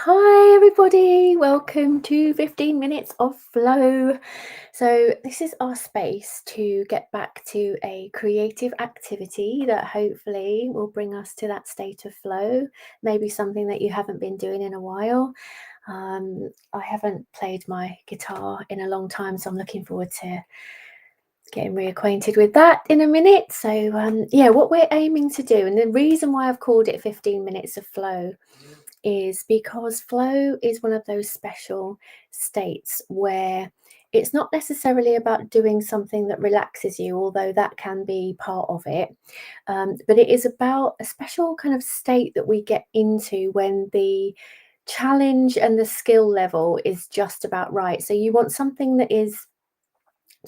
Hi, everybody. Welcome to 15 minutes of flow. So, this is our space to get back to a creative activity that hopefully will bring us to that state of flow. Maybe something that you haven't been doing in a while. I haven't played my guitar in a long time, so I'm looking forward to getting reacquainted with that in a minute. So, yeah, what we're aiming to do, and the reason why I've called it 15 minutes of flow is because flow is one of those special states where it's not necessarily about doing something that relaxes you, although that can be part of it. But it is about a special kind of state that we get into when the challenge and the skill level is just about right. So you want something that is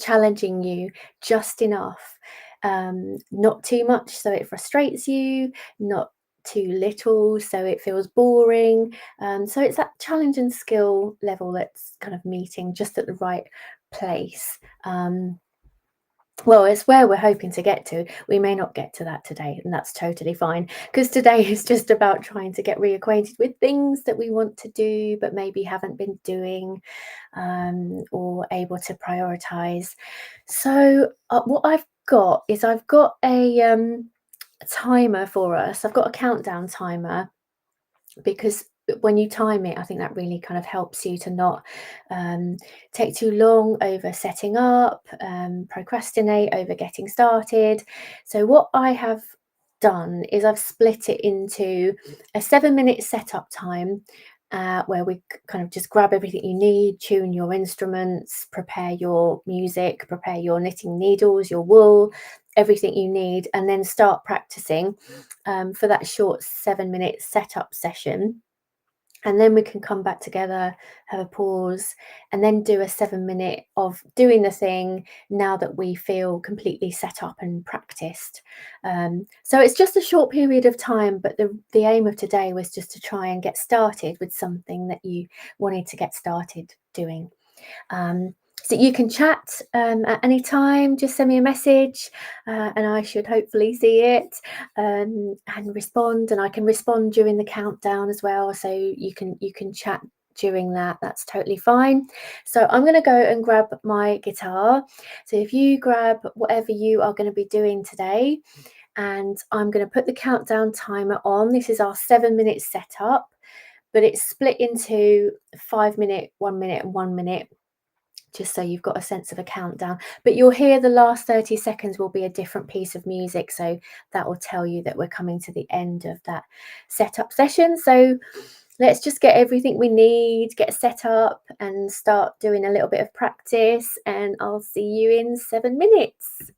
challenging you just enough, not too much so it frustrates you, not too little so it feels boring. So it's that challenge and skill level that's kind of meeting just at the right place. Well, it's where we're hoping to get to. We may not get to that today, and that's totally fine, because today is just about trying to get reacquainted with things that we want to do but maybe haven't been doing, or able to prioritize. So, what I've got is I've got a timer for us. I've got a countdown timer because when you time it, I think that really kind of helps you to not take too long over setting up, procrastinate over getting started. So, what I have done is I've split it into a 7-minute setup time. Where we kind of just grab everything you need, tune your instruments, prepare your music, prepare your knitting needles, your wool, everything you need, and then start practicing for that short 7-minute setup session. And then we can come back together, have a pause, and then do a 7-minute of doing the thing now that we feel completely set up and practiced. So it's just a short period of time, but the aim of today was just to try and get started with something that you wanted to get started doing. So you can chat at any time, just send me a message, and I should hopefully see it, and respond, and I can respond during the countdown as well. So you can chat during that. That's totally fine. So I'm going to go and grab my guitar. So if you grab whatever you are going to be doing today, and I'm going to put the countdown timer on. This is our 7-minute setup, but it's split into 5-minute, 1 minute, and 1 minute, just so you've got a sense of a countdown. But you'll hear the last 30 seconds will be a different piece of music, so that will tell you that we're coming to the end of that setup session. So let's just get everything we need, get set up, and start doing a little bit of practice, and I'll see you in 7 minutes.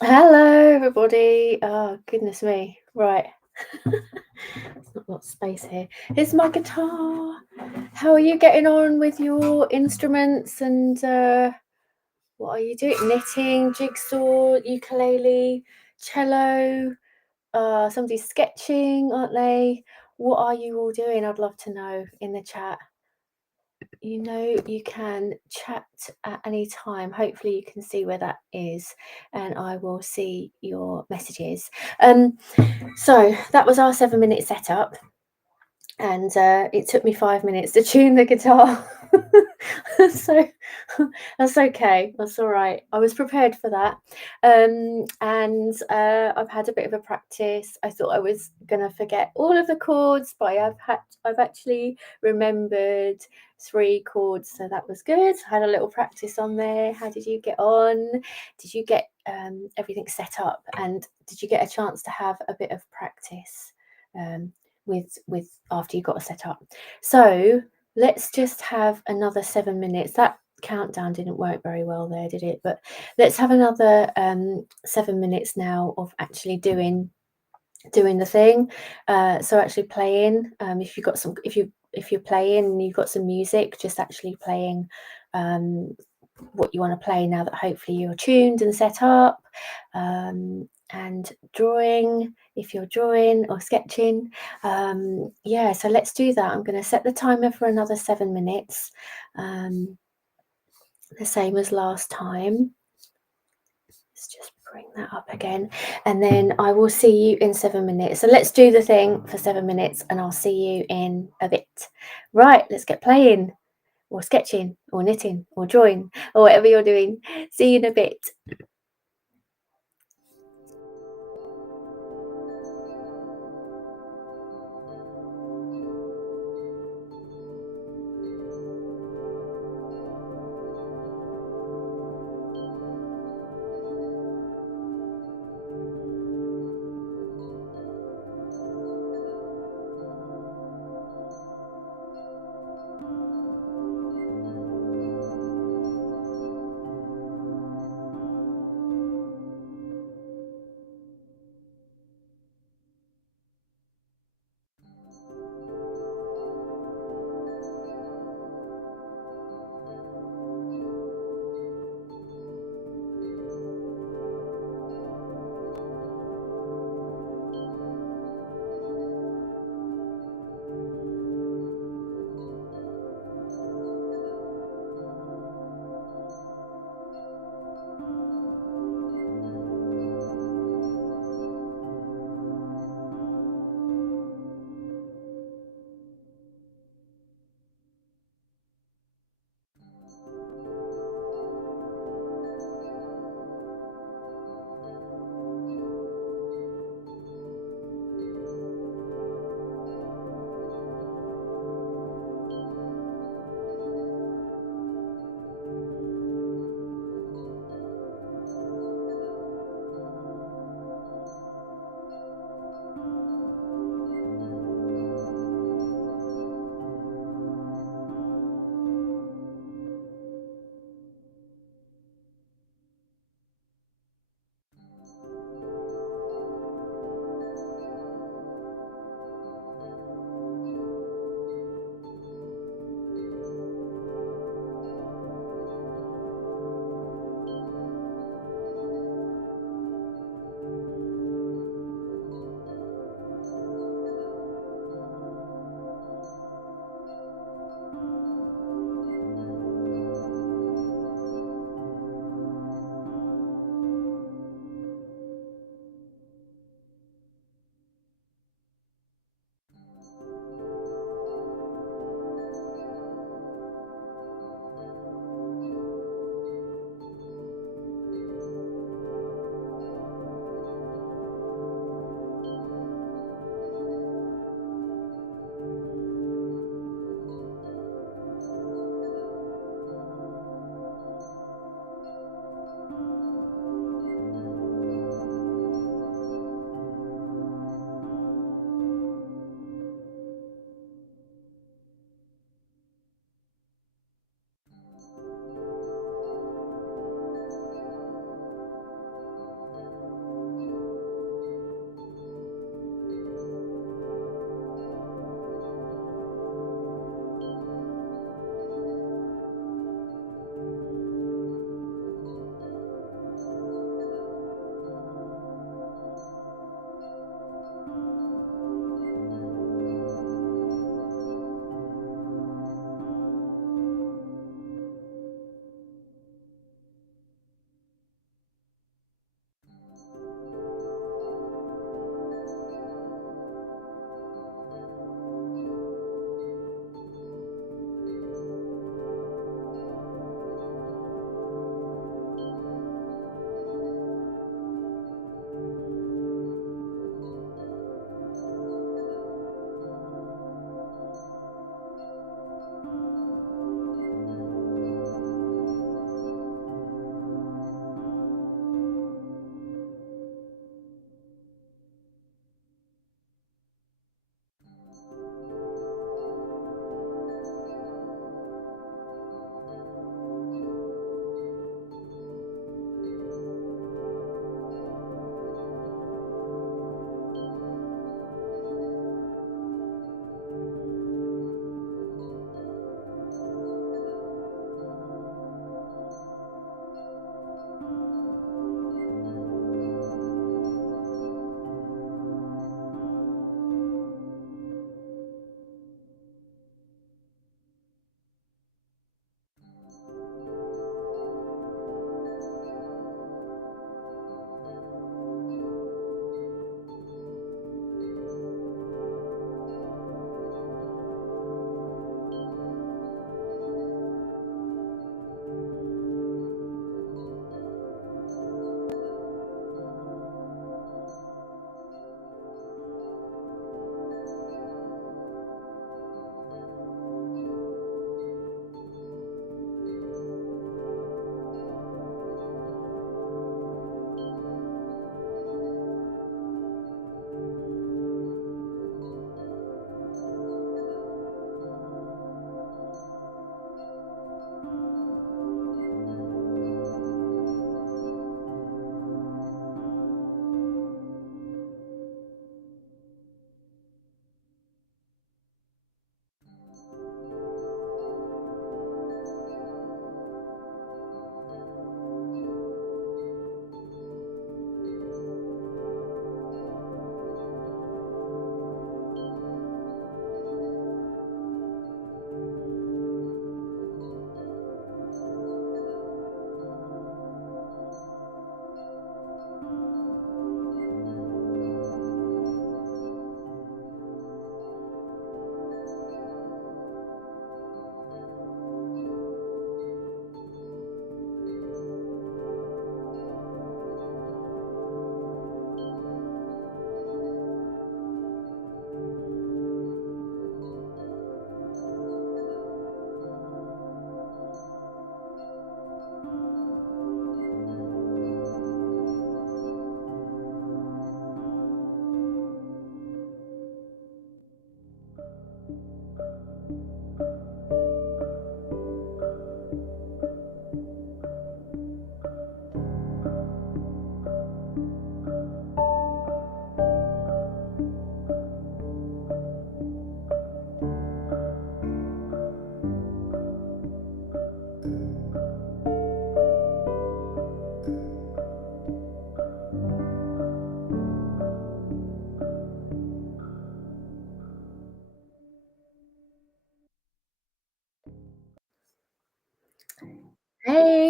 Hello, everybody. Oh, goodness me. Right. There's not a lot of space here. Here's my guitar. How are you getting on with your instruments and what are you doing? Knitting, jigsaw, ukulele, cello. Somebody's sketching, aren't they? What are you all doing? I'd love to know in the chat. You know, you can chat at any time. Hopefully you can see where that is and I will see your messages. So that was our 7-minute setup, and it took me 5 minutes to tune the guitar. So that's okay, that's all right. I was prepared for that. And I've had a bit of a practice. I thought I was gonna forget all of the chords, but I've actually remembered 3 chords, so that was good. I had a little practice on there. How did you get on? Did you get everything set up, and did you get a chance to have a bit of practice with after you got it set up? So let's just have another 7 minutes. That countdown didn't work very well there, did it? But let's have another 7 minutes now of actually doing the thing. So actually playing. If you've got some, if you're playing and you've got some music, just actually playing what you want to play now that hopefully you're tuned and set up. And drawing, if you're drawing or sketching. Yeah, so let's do that. I'm going to set the timer for another 7 minutes, the same as last time. Let's just bring that up again, and then I will see you in 7 minutes. So let's do the thing for 7 minutes and I'll see you in a bit. Right, let's get playing or sketching or knitting or drawing or whatever you're doing. See you in a bit.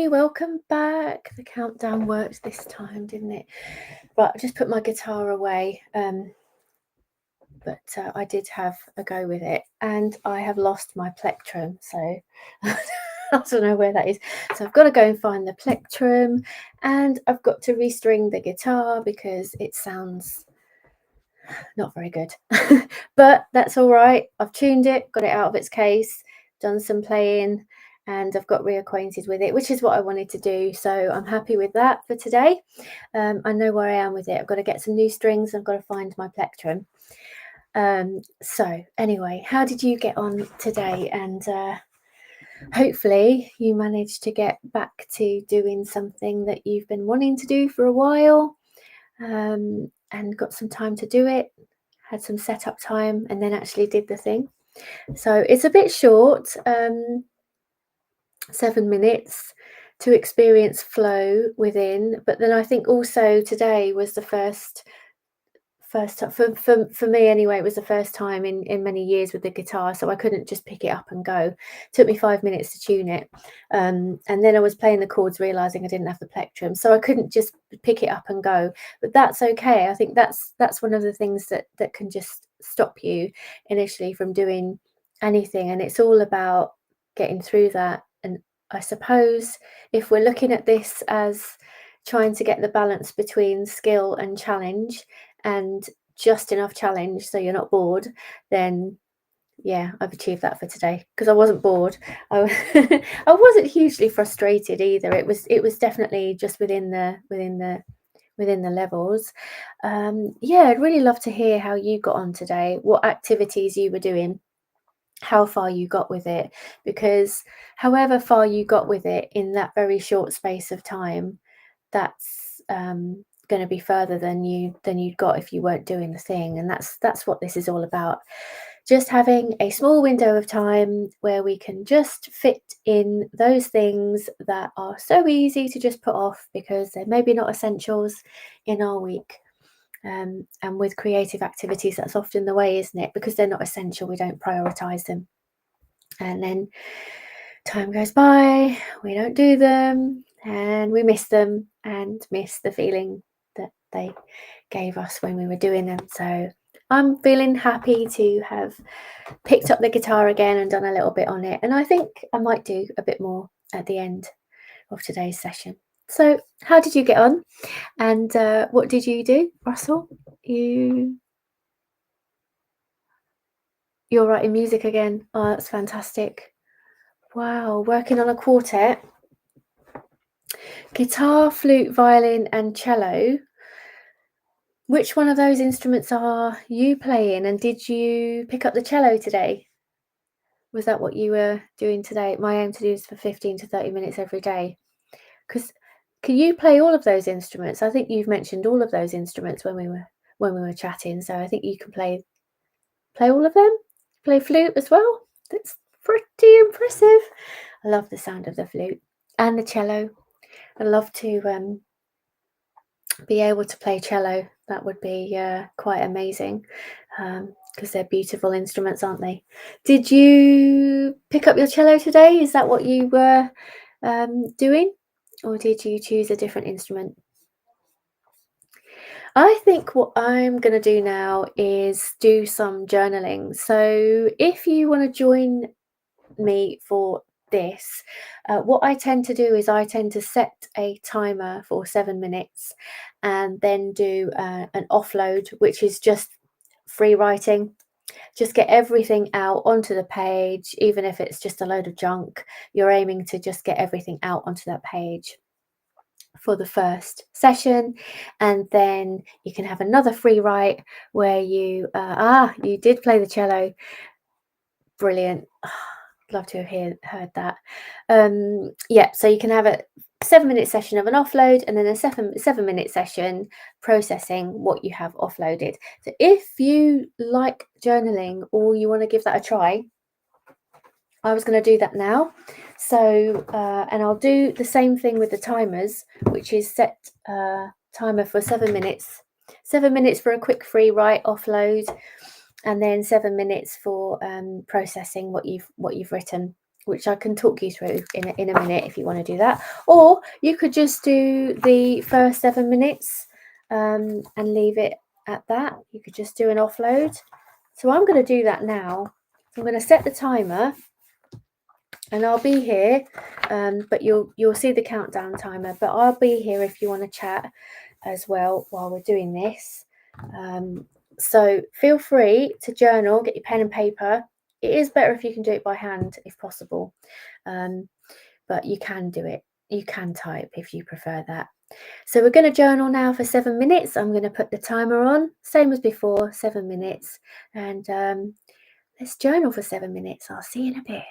everybody, welcome back. The countdown worked this time, didn't it? Right, I just put my guitar away, but I did have a go with it, and I have lost my plectrum, so I don't know where that is. So I've got to go and find the plectrum, and I've got to restring the guitar because it sounds not very good. But that's all right. I've tuned it, got it out of its case, done some playing, and I've got reacquainted with it, which is what I wanted to do. So I'm happy with that for today. I know where I am with it. I've got to get some new strings. I've got to find my plectrum. So anyway, how did you get on today? And hopefully you managed to get back to doing something that you've been wanting to do for a while, and got some time to do it, had some setup time, and then actually did the thing. So it's a bit short, 7 minutes to experience flow within, but then I think also today was the first time for me anyway. It was the first time in many years with the guitar, so I couldn't just pick it up and go. It took me 5 minutes to tune it, and then I was playing the chords, realizing I didn't have the plectrum, so I couldn't just pick it up and go. But that's okay. I think that's one of the things that can just stop you initially from doing anything, and it's all about getting through that. And I suppose if we're looking at this as trying to get the balance between skill and challenge, and just enough challenge so you're not bored, then yeah, I've achieved that for today, because I wasn't bored. I wasn't hugely frustrated either. It was definitely just within the levels. Yeah, I'd really love to hear how you got on today, what activities you were doing, how far you got with it, because however far you got with it in that very short space of time, that's going to be further than you'd got if you weren't doing the thing. And that's what this is all about, just having a small window of time where we can just fit in those things that are so easy to just put off because they're maybe not essentials in our week. And with creative activities, that's often the way, isn't it? Because they're not essential, we don't prioritize them, and then time goes by, we don't do them, and we miss them and miss the feeling that they gave us when we were doing them. So I'm feeling happy to have picked up the guitar again and done a little bit on it, and I think I might do a bit more at the end of today's session. So how did you get on, and what did you do, Russell? You're writing music again. Oh, that's fantastic. Wow, working on a quartet. Guitar, flute, violin, and cello. Which one of those instruments are you playing? And did you pick up the cello today? Was that what you were doing today? My aim to do is for 15 to 30 minutes every day. Because can you play all of those instruments? I think you've mentioned all of those instruments when we were chatting. So I think you can play all of them. Play flute as well. That's pretty impressive. I love the sound of the flute and the cello. I'd love to be able to play cello. That would be quite amazing, because they're beautiful instruments, aren't they? Did you pick up your cello today? Is that what you were doing, or did you choose a different instrument? I think what I'm going to do now is do some journaling. So if you want to join me for this, what I tend to do is I tend to set a timer for 7 minutes and then do an offload, which is just free writing. Just get everything out onto the page, even if it's just a load of junk. You're aiming to just get everything out onto that page for the first session, and then you can have another free write where you you did play the cello. Brilliant. Love to have heard that. Yeah, so you can have a 7-minute session of an offload, and then a 7-minute session processing what you have offloaded. So if you like journaling or you want to give that a try, I was going to do that now. So and I'll do the same thing with the timers, which is set timer for 7 minutes. 7 minutes for a quick free write offload, and then 7 minutes for processing what you've written which I can talk you through in a minute if you want to do that. Or you could just do the first 7 minutes and leave it at that. You could just do an offload. So I'm going to do that now. So I'm going to set the timer, and I'll be here, but you'll see the countdown timer, but I'll be here if you want to chat as well while we're doing this. So feel free to journal, get your pen and paper. It is better if you can do it by hand if possible, but you can do it. You can type if you prefer that. So we're going to journal now for 7 minutes. I'm going to put the timer on, same as before, 7 minutes, and let's journal for 7 minutes. I'll see you in a bit.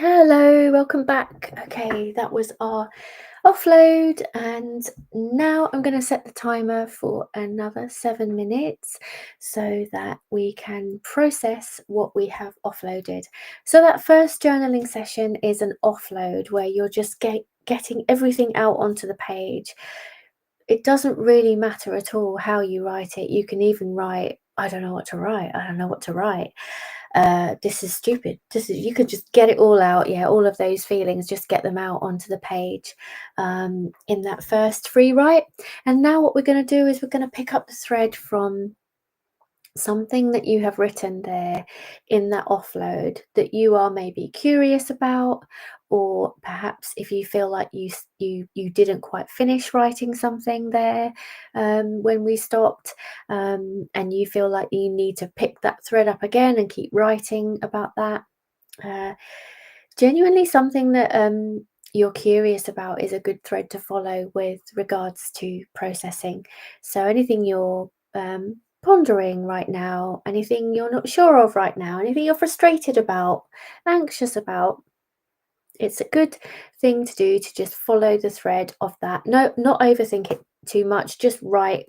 Hello, welcome back. Okay, that was our offload, and now I'm going to set the timer for another 7 minutes so that we can process what we have offloaded. So that first journaling session is an offload where you're just getting everything out onto the page. It doesn't really matter at all how you write it. You can even write, I don't know what to write. I don't know what to write. This is stupid. You could just get it all out. Yeah, all of those feelings, just get them out onto the page in that first free write. And now what we're going to do is we're going to pick up the thread from something that you have written there in that offload that you are maybe curious about, or perhaps if you feel like you didn't quite finish writing something there when we stopped, and you feel like you need to pick that thread up again and keep writing about that. Genuinely something that you're curious about is a good thread to follow with regards to processing. So anything you're pondering right now, anything you're not sure of right now, anything you're frustrated about, anxious about, it's a good thing to do to just follow the thread of that. No, not overthink it too much, just write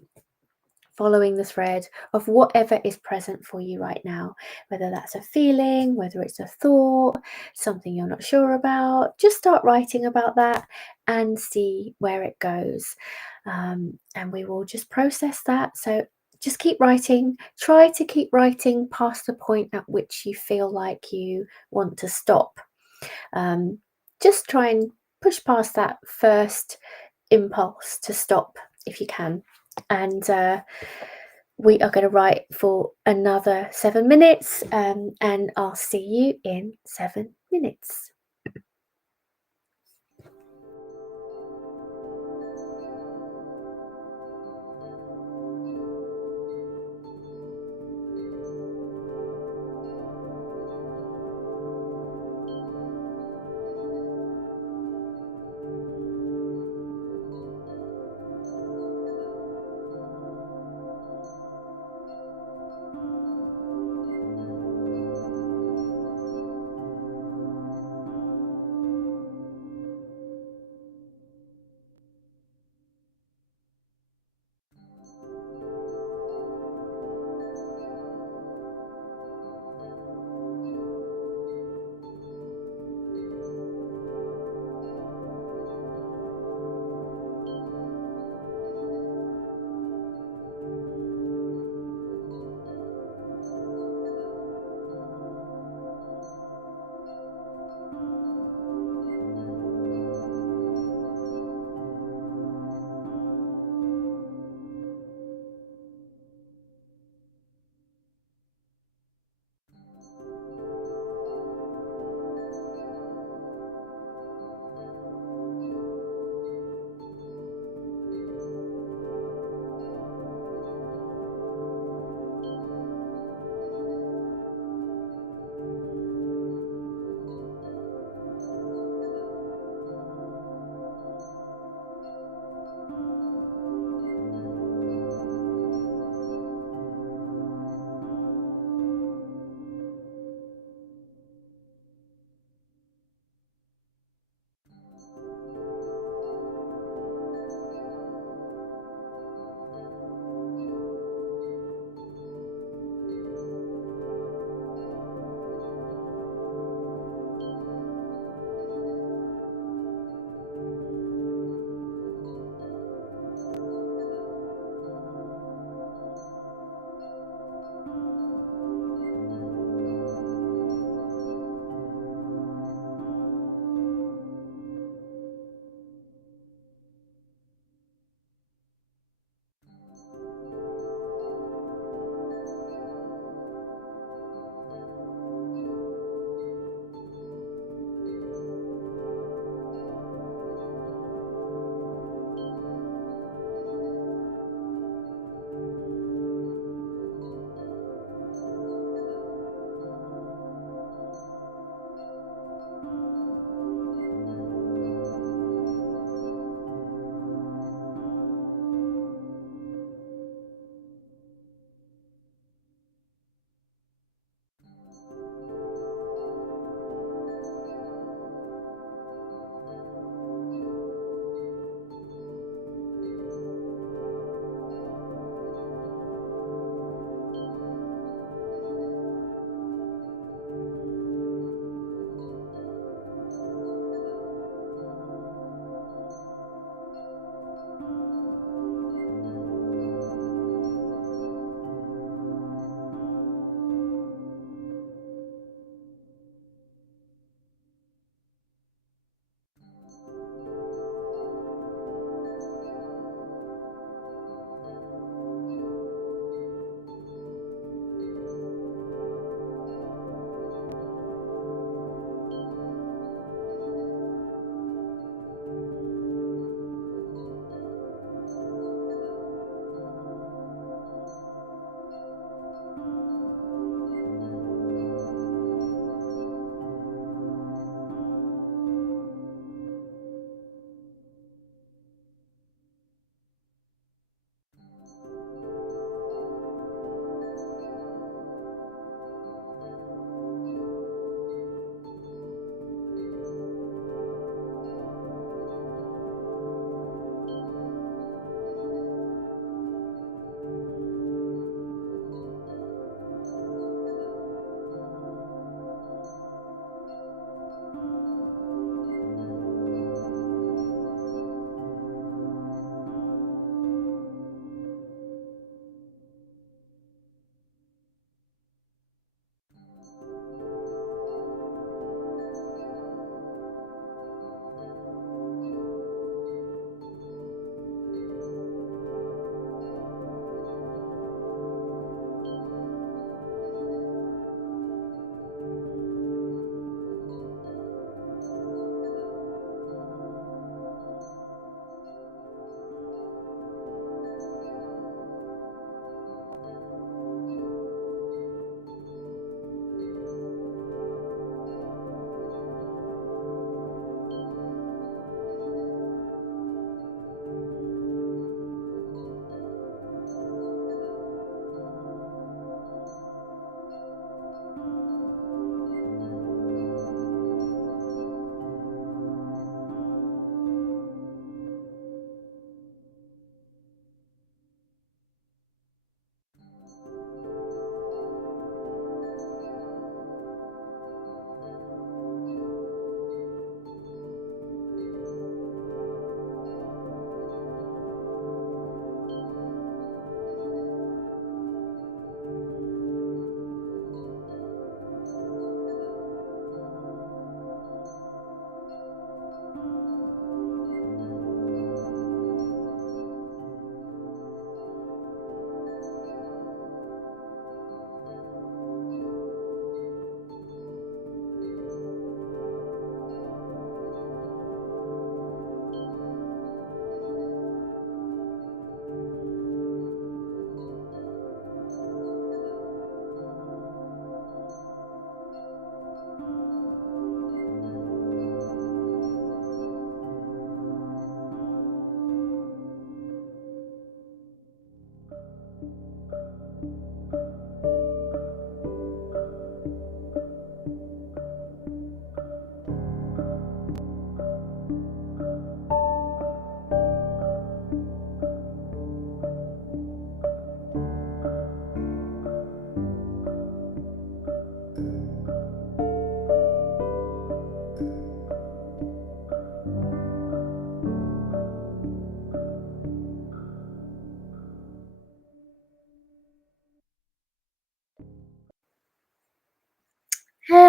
following the thread of whatever is present for you right now, whether that's a feeling, whether it's a thought, something you're not sure about. Just start writing about that and see where it goes. And we will just process that. So just keep writing. Try to keep writing past the point at which you feel like you want to stop. Just try and push past that first impulse to stop if you can. And we are going to write for another 7 minutes, and I'll see you in 7 minutes.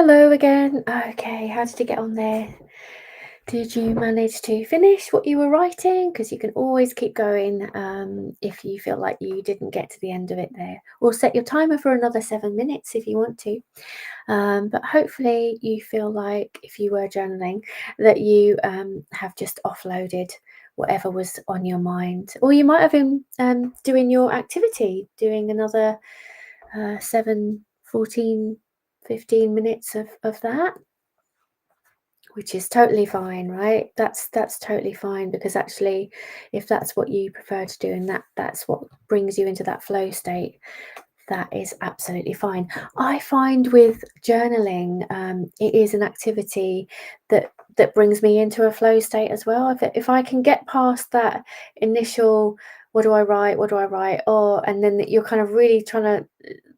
Hello again. Okay, how did you get on there? Did you manage to finish what you were writing? Because you can always keep going if you feel like you didn't get to the end of it there. Or set your timer for another 7 minutes if you want to. But hopefully you feel like if you were journaling that you have just offloaded whatever was on your mind. Or you might have been doing your activity, doing another 7, 14, 15 minutes of that, which is totally fine, right? That's totally fine, because actually if that's what you prefer to do and that's what brings you into that flow state, that is absolutely fine. I find with journaling, it is an activity that brings me into a flow state as well. If I can get past that initial, what do I write? What do I write? Or and then you're kind of really trying to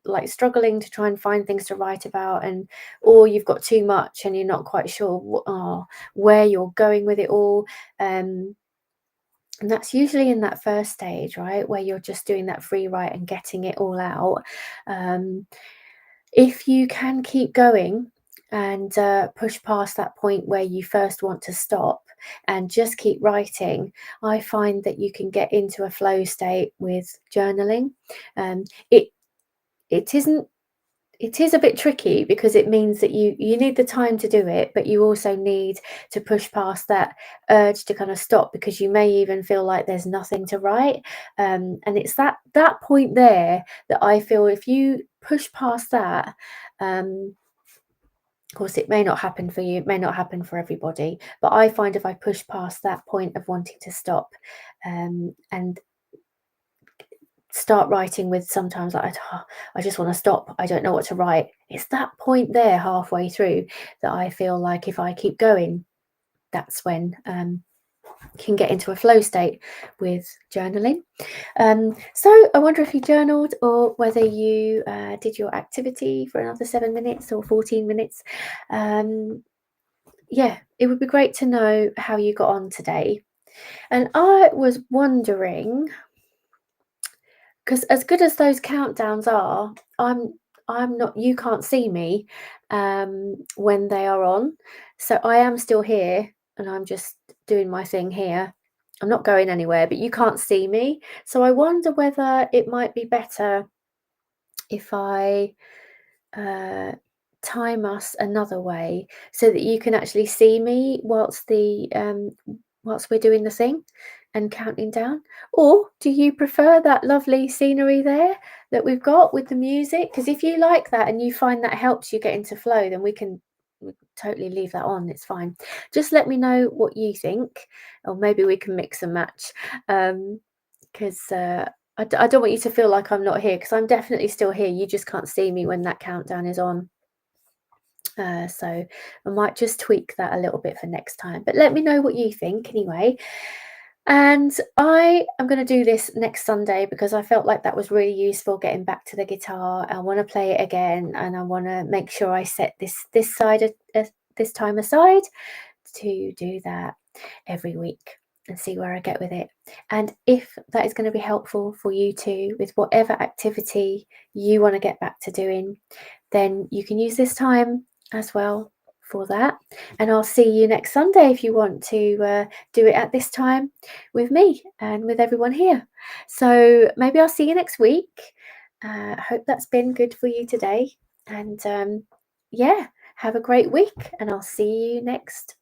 like struggling to try and find things to write about, and or you've got too much and you're not quite sure where you're going with it all. And that's usually in that first stage, right, where you're just doing that free write and getting it all out. If you can keep going and push past that point where you first want to stop and just keep writing, I find that you can get into a flow state with journaling. Um, it it isn't it is a bit tricky because it means that you need the time to do it, but you also need to push past that urge to kind of stop, because you may even feel like there's nothing to write. And it's that point there that I feel if you push past that, of course, it may not happen for you, it may not happen for everybody, but I find if I push past that point of wanting to stop, and start writing with sometimes like, I just want to stop, I don't know what to write. It's that point there halfway through that I feel like if I keep going, that's when can get into a flow state with journaling. So I wonder if you journaled or whether you did your activity for another 7 minutes or 14 minutes. Yeah, it would be great to know how you got on today. And I was wondering, because as good as those countdowns are, I'm not, you can't see me when they are on. So I am still here and I'm just doing my thing here. I'm not going anywhere, but you can't see me. So I wonder whether it might be better if I uh, time us another way so that you can actually see me whilst we're doing the thing and counting down. Or do you prefer that lovely scenery there that we've got with the music? Because if you like that and you find that helps you get into flow, then we can totally leave that on, it's fine. Just let me know what you think, or maybe we can mix and match. Because I don't want you to feel like I'm not here, because I'm definitely still here. You just can't see me when that countdown is on. So I might just tweak that a little bit for next time. But let me know what you think anyway. And I am going to do this next Sunday because I felt like that was really useful, getting back to the guitar. I want to play it again, and I want to make sure I set this time aside to do that every week and see where I get with it. And if that is going to be helpful for you too, with whatever activity you want to get back to doing, then you can use this time as well for that. And I'll see you next Sunday if you want to do it at this time with me and with everyone here. So maybe I'll see you next week. Hope that's been good for you today. And yeah, have a great week, and I'll see you next